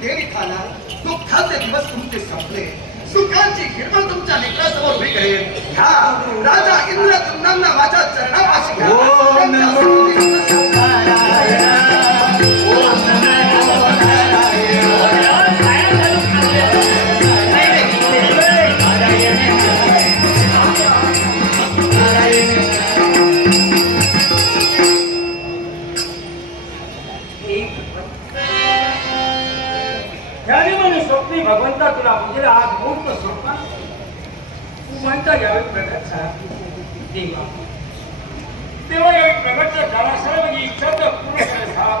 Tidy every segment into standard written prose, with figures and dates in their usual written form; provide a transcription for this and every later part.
देणी खाला दुःखाचे दिवस तुमचे संपले सुखाची हिरवळ तुमच्या लेकरासमोर उभी करेल ह्या राजा इंद्रद्युम्नांना माझ्या चरणापाशी घ्या ओम नमो नारायण ओम नमो स्वप्नी भगवंता तुला म्हणजे आज मुहूर्त स्वप्न तू म्हणता यावेळी प्रगट झाला देवा तेव्हा यावेळी प्रगट झाला सर्व माझी इच्छा तर पूर्ण झाला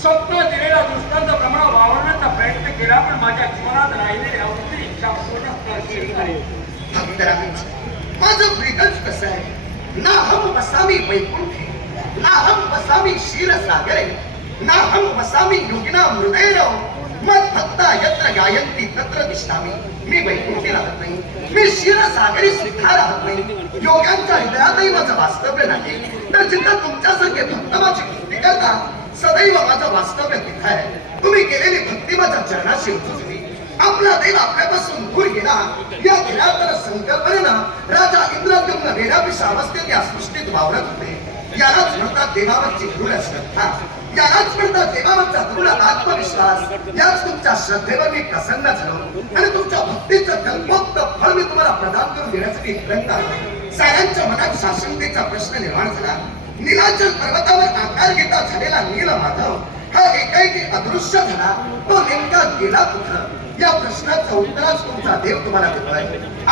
स्वप्न दिलेला दृष्टांत प्रमाण वावरण्याचा प्रयत्न केला पण माझ्या जीवनात राहिलेल्या अवधी इच्छा पूर्ण माझं ब्रिगज कसं आहे ना हम वसामी वैकुंठे ना हम वसामी क्षीरसागरे ना हम वसामी योगिना मृदैरव मत भक्ता यत्र गायंती तत्र दिसतामी मी वैकुंठी राहत नाही मी क्षीरसागरी सुद्धा राहत नाही योगांच्या हृदयातही माझं वास्तव्य नाही तर जिथं तुमच्यासारखे भक्त माझी भक्ती करतात सदैव माझं वास्तव्य तिथं आहे तुम्ही केलेली भक्ती माझ्या चरणाशी उचलली आपला देव आपल्यापासून दूर गेला या निराकार संकल्पनेनं राजा इंद्रद्युम्न वेडापिशा अवस्थेत या सृष्टीत वावरत होते यालाच म्हणतात देवावरची दृढ श्रद्धा यालाच म्हणतात देवावरचा दृढ आत्मविश्वास याच तुमच्या श्रद्धेवर मी प्रसन्न झालो आणि तुमच्या भक्तीचं कल्पोक्त फळ मी तुम्हाला प्रदान करून देण्यासाठी प्रयत्न आलो साऱ्यांच्या मनात शाश्वतेचा प्रश्न निर्माण झाला नीलाचल पर्वतावर आकार घेता झालेला नीलमाधव हा एकाएकी अदृश्य झाला तो नेमका गेला कुठं या प्रश्नाचं उत्तरच तुमचा देव तुम्हाला देतोय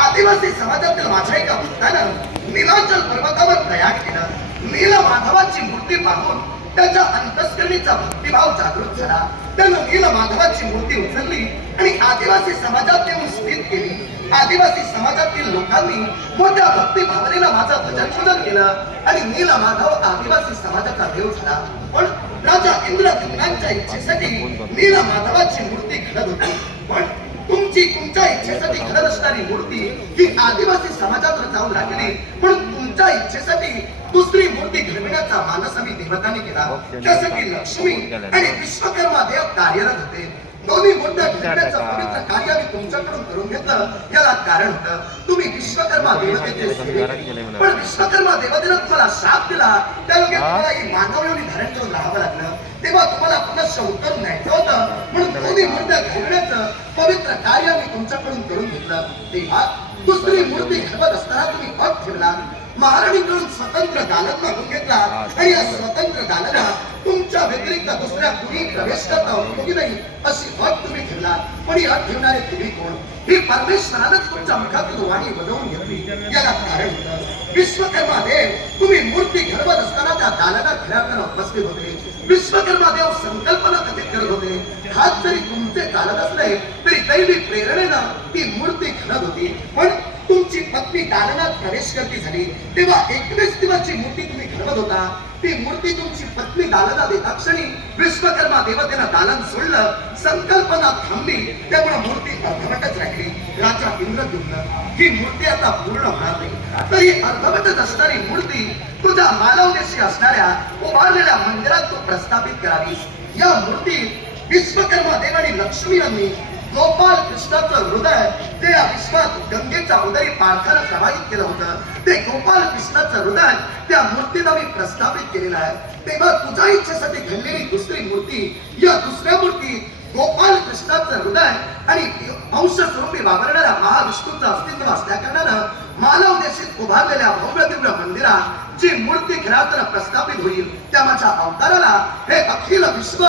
आदिवासी समाजातील माझ्या एका भक्तानं नीलाचल पर्वतावर प्रयाग केला नीलमाधवाची मूर्ती पाहून त्याच्या अंतस्करणीचा भक्तिभाव जागृत झाला त्यानं नीलमाधवाची मूर्ती उचलली आणि आदिवासी समाजात येऊन स्थित केली आदिवासी समाजातील लोकांनी मोठ्या भक्ती भावनेनं माझं भजन पूजन केलं आणि नीलमाधव आदिवासी समाजाचा देव झाला पण राजा इंद्रद्युम्नांच्या इच्छेसाठी नीलमाधवाची मूर्ती घडत होती पण तुमच्या इच्छेसाठी घडत असणारी मूर्ती ही आदिवासी समाजात जाऊन लागली पण तुमच्या इच्छेसाठी दुसरी मूर्ती घडविण्याचा मानस आम्ही देवतांनी केला त्यासाठी लक्ष्मी आणि विश्वकर्मा देव कार्यरत होते दोन्ही मूर्त्या घडविण्याचं पवित्र कार्य आम्ही तुमच्याकडून करून घेतलं याला कारण होतं तुम्ही विश्वकर्मा देवतेचे सेवक पण विश्वकर्मा देवतेनं तुम्हाला शाप दिला त्यायोगे तुम्हाला ही मानव योनी धारण करून राहावं लागलं तेव्हा तुम्हाला पुनश्च उत्तर न्यायचं होतं म्हणून दोन्ही मूर्त्या घडविण्याचं पवित्र कार्य आम्ही तुमच्याकडून करून घेतलं तेव्हा दुसरी मूर्ती घडवत असताना तुम्ही अट ठेवला महाराणीकडून स्वतंत्र दालन मागून घेतला आणि या स्वतंत्र दालनात तुमच्या व्यतिरिक्त दुसऱ्या कुणी प्रवेश करता उपयोगी नाही अशी अट तुम्ही ठेवला पण ही अट ठेवणारे तुम्ही कोण ही परमेश्वरानंच तुमच्या मुखातून वाणी बनवून घेतली याला कारण होतं विश्वकर्मा देव तुम्ही मूर्ती घडवत असताना त्या दालनात खेळाडूंना उपस्थित होते विश्वकर्मा देव संकल्पना कथित करत होते हात जरी तुमचे चालत असले तरी दैवी प्रेरणेनं ती मूर्ती घडत होती पण तुमची पत्नी दालनात प्रवेश करती झाली तेव्हा 21 दिवसाची मूर्ती तुम्ही घडवत होता ती मूर्ती तुमची पत्नी दालनात येता क्षणी विश्वकर्मा देवतेनं दालन सोडलं संकल्पना थांबली त्यामुळे मूर्ती अर्धवटच राहिली राजा इंद्रद्युम्न ही मूर्ती आता पूर्ण होणार नाही तर ही अर्धवटच असणारी मूर्ती तुझ्या मालवण्याशी असणाऱ्या उभारलेल्या मंदिरात तू प्रस्थापित करावीस या मूर्तीत विश्वकर्मा देव आणि लक्ष्मी यांनी गोपाल कृष्णाचं हृदय ते या विश्वात गंगेच्या उदरी पार्थानं प्रवाहित केलं होतं ते गोपाल कृष्णाचं हृदय त्या मूर्तीला मी प्रस्थापित केलेलं आहे तेव्हा तुझ्या इच्छेसाठी घडलेली दुसरी मूर्ती या दुसऱ्या मूर्ती गोपाल कृष्णाचं हृदय आणि अंश स्वरूपी वावरणाऱ्या महाविष्णूचं अस्तित्व असल्या कारणानं मानव देशीत उभारलेल्या भव्य दिव्य मंदिरात जी मूर्ती खेळातून प्रस्थापित होईल त्या माझ्या अवताराला हे अखिल विश्व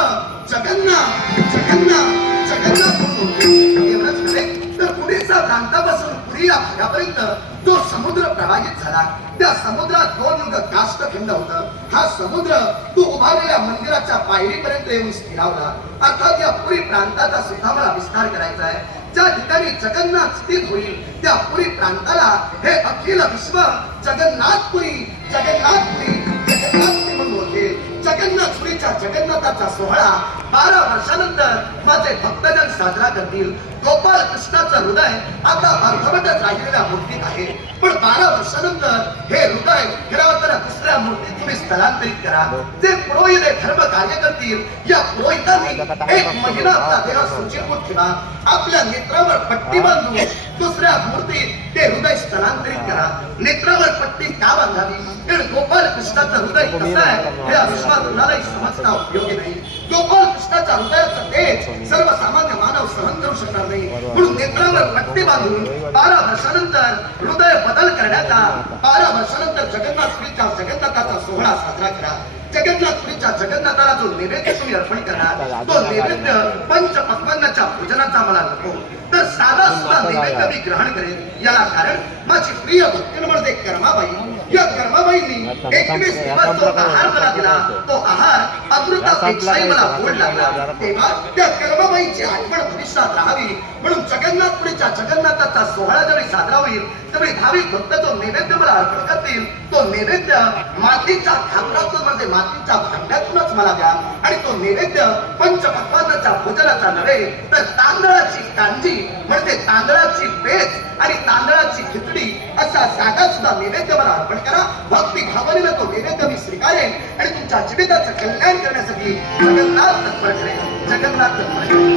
जगन्नाथ जगन्नाथ जगन्नाथ एवढंच नव्हे तर पुढेच्या प्रांतापासून पुढे या भागापर्यंत जो समुद्र प्रवाहित झाला त्या समुद्रात 2 युग काष्ठखंड होतं हा समुद्र तू उभारलेल्या मंदिराच्या पायरीपर्यंत येऊन स्थिरावला अर्थात या पुरी प्रांताचा सुद्धा मला विस्तार करायचा आहे ज्या ठिकाणी जगन्नाथ स्थित होईल त्या पुरी प्रांताला हे अखिल विश्व जगन्नाथपुरी जगन्नाथपुरी जगन्नाथपुरी म्हणून ओळखेल जगन्नाथपुरीच्या जगन्नाथाचा सोहळा 12 वर्षानंतर माझे भक्तजन साजरा करतील. गोपाल कृष्णाचं हृदय आता अर्धवटच राहिलेल्या मूर्तीत आहे, पण 12 वर्षानंतर हे हृदय फिरावताना दुसऱ्या मूर्तीत तुम्ही स्थलांतरित करा. जे पुरोहित हे धर्म कार्य करतील, या पुरोहितांनी 1 महिना आपला देह शुचीभूत ठेवा. आपल्या नेत्रावर पट्टी बांधून दुसऱ्या मूर्तीत ते हृदय स्थलांतरित करा. नेत्रावर पट्टी का बांधावी? कारण गोपाल कृष्णाचं हृदय कसं आहे हे अविश्वास कुणालाही समजता उपयोगी नाही. गोपाल कृष्णाच्या हृदयाचं तेज सर्वसामान्य मानव सहन करू शकणार नाही, म्हणून नेत्रावर पट्टी बांधून 12 वर्षानंतर हृदय बदल करण्याचा 12 वर्षानंतर जगन्नाथपुरीच्या जगन्नाथाचा सोहळा साजरा करा. जगन्नाथपुरीच्या जगन्नाथाला जो नैवेद्य तुम्ही अर्पण करणार, तो नैवेद्य पंचपक्वान्नाच्या पूजनाचा मला नको, तर साधा सुद्धा नैवेद्य मी ग्रहण करेन. याला कारण माझी प्रिय भक्तीन म्हणजे कर्माबाई. या कर्माबाईंनी 21 दिवस जो आहार मला दिला, तो आहार अमृतापेक्षाही मला गोड लागला. तेव्हा त्या कर्माबाईची आठवण भविष्यात राहावी म्हणून जगन्नाथपुरीच्या जगन्नाथाचा सोहळा ज्यावेळी साजरा होईल त्यावेळी भाविक भक्त जो नैवेद्य मला अर्पण करतील, तो नैवेद्य मातीच्या खापरातून म्हणजे मातीच्या भांड्यातूनच मला द्या. आणि तो नैवेद्य पंचपक्वान्नाच्या भोजनाचा नव्हे, तर तांदळाची कांजी म्हणजे तांदळाची पेज आणि तांदळाची खिचडी असा साधा सुद्धा नैवेद्य मला अर्पण करा. भक्ती भावनेनं तो नैवेद्य मी स्वीकारेन आणि तुमच्या जीविताचं कल्याण करण्यासाठी जगन्नाथ तत्पर करेन. जगन्नाथ तत्पर करेन.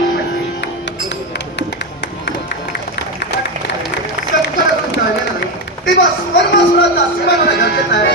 तेव्हा स्वर्मासुराचा सेवा होणं गरजेचं आहे.